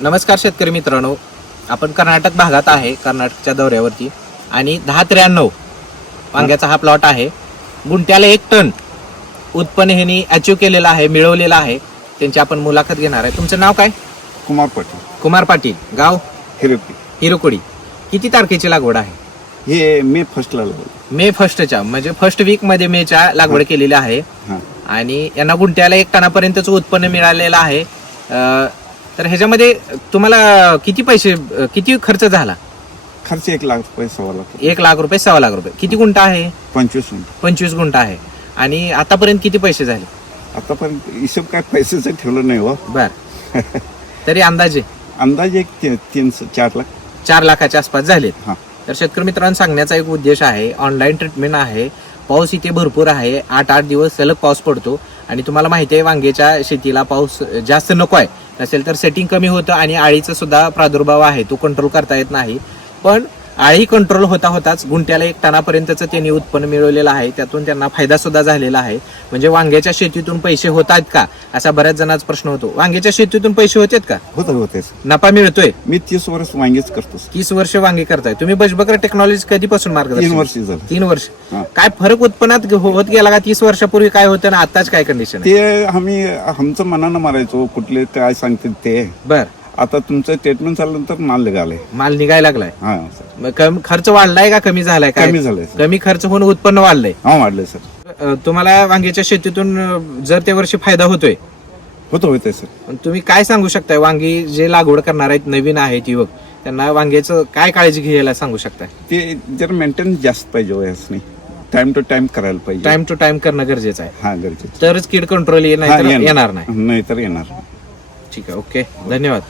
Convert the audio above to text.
नमस्कार शेतकरी मित्रांनो, आपण कर्नाटक भागात आहे, कर्नाटकच्या दौऱ्यावरती आणि 1093 वांग्याचा हा प्लॉट आहे. गुंट्याला 1 टन उत्पन्न ह्यांनी अचीव केलेलं आहे, मिळवलेलं आहे. त्यांची आपण मुलाखत घेणार आहे. तुमचं नाव काय? कुमार पाटील. कुमार पाटील, गाव हिरपी. हिरोकोडी. किती तारखेची लागवड आहे? हे मे फर्स्टला लागवड. मे फर्स्टच्या म्हणजे फर्स्ट वीक मध्ये मेच्या लागवड केलेली आहे हां. आणि यांना गुंट्याला 1 टनापर्यंतच उत्पन्न मिळालेलं आहे. तर ह्याच्यामध्ये तुम्हाला किती खर्च झाला? खर्च 1 लाख रुपये, 1.25 लाख. 1 लाख रुपये, 1.25 लाख रुपये. किती गुंठा आहे? 25 गुंठ. 25 गुंठा आहे. आणि आतापर्यंत किती पैसे झाले? आतापर्यंत हिशोब काय पैशाचं ठेवलं नाही हो. बर. तरी अंदाजे अंदाजे 3-4 लाख. 4 लाखाच्या आसपास झालेत. हां. तर शेतकरी मित्रांनो, सांगण्याचा एक उद्देश आहे, ऑनलाईन ट्रीटमेंट आहे. पाऊस इथे भरपूर आहे, 8 दिवस सलग पाऊस पडतो आणि तुम्हाला माहिती आहे वांग्याच्या शेतीला पाऊस जास्त नको आहे. नसेल तर सेटिंग कमी होतं आणि आळीचा सुद्धा प्रादुर्भाव आहे, तो कंट्रोल करता येत नाही. पण आळी कंट्रोल होताच गुंट्याला 1 टनापर्यंतचं त्यांनी उत्पन्न मिळवलेलं आहे. त्यातून त्यांना फायदा सुद्धा झालेला आहे. म्हणजे वांग्याच्या शेतीतून पैसे होतात का, असा बऱ्याच जणांचा प्रश्न होतो. वांग्याच्या शेतीतून पैसे होतात का? होते. नफा मिळतोय? मी 30 वर्ष वांगीच करतो. 30 वर्ष वांगी करताय तुम्ही. बजबकर टेक्नॉलॉजी कधीपासून 3 मार्गदर्शन? वर्ष झालं. 3 वर्ष. हां. काय फरक उत्पन्नात होत गेला का? 30 वर्षापूर्वी काय होतं ना आताच काय कंडिशन आहे? ते आमचं मनानं मारायचो, कुठले काय सांगतील ते. बर. आता तुमचं ट्रीटमेंट झाल्यानंतर माल निघाले. माल निघायला लागलाय. हा सर. मग खर्च वाढलाय का कमी झालाय? काय कमी झालंय सर. कमी खर्च होऊन उत्पन्न वाढलंय. हा, वाढलंय सर. तुम्हाला वांग्याच्या शेतीतून जर त्या वर्षी फायदा होतोय, होते सर. तुम्ही काय सांगू शकताय? वांगी जे लागवड करणार आहेत, नवीन आहेत युवक, त्यांना वांग्याचं काय काळजी घ्यायला सांगू शकताय? ते जर मेंटेनन्स जास्त पाहिजे वयास नाही, टाइम टू टाइम करायला पाहिजे. टाइम टू टाइम करणं गरजेचं आहे. हा, गरजेचं. तरच कीड कंट्रोल येणार नाही. नाही तर येणार. ठीक आहे. ओके, धन्यवाद.